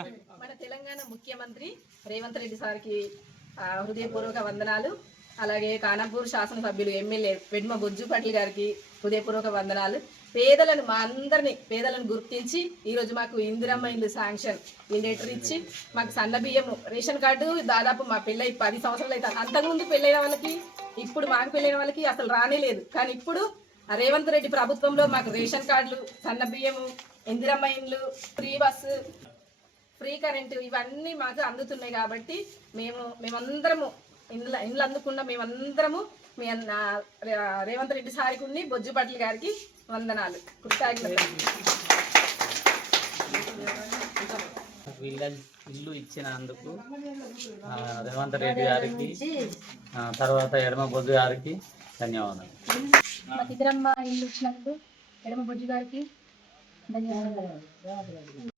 మన తెలంగాణ ముఖ్యమంత్రి రేవంత్ రెడ్డి సార్కి హృదయపూర్వక వందనాలు. అలాగే కానాపూర్ శాసనసభ్యులు ఎమ్మెల్యే పెడ్మ బొజ్జుపట్ల గారికి హృదయపూర్వక వందనాలు. పేదలను మా అందరిని పేదలను గుర్తించి ఈరోజు మాకు ఇందిరమ్మ ఇల్లు శాంక్షన్ ఈ లెటర్ ఇచ్చి మాకు సన్న బియ్యము రేషన్ కార్డు దాదాపు మా పెళ్ళై పది సంవత్సరాలు అయితే అంతకుముందు పెళ్ళైన వాళ్ళకి ఇప్పుడు మాకు పెళ్ళైన వాళ్ళకి అసలు రానే లేదు. కానీ ఇప్పుడు రేవంత్ రెడ్డి ప్రభుత్వంలో మాకు రేషన్ కార్డులు సన్న బియ్యము ఇందిరమ్మ ఇండ్లు ఫ్రీ బస్సు ఫ్రీ కరెంటు ఇవన్నీ మాకు అందుతున్నాయి కాబట్టి మేము మేమందరము ఇండ్ల ఇండ్లు అందుకున్న మేమందరము మీ అన్న రేవంత్ రెడ్డి సారికి ఉండి బొజ్జు పట్ల గారికి వందనాలు. కృతజ్ఞతలు. ఇల్లు ఇచ్చినందుకు ఆ, రేవంత్ రెడ్డి గారికి ఆ, తర్వాత ఎడమ బొద్దు గారికి ధన్యవాదాలు. మా ఇద్దరమ్మ ఇల్లు ఇచ్చినందుకు ఎడమ బుజ్జి గారికి ధన్యవాదాలు.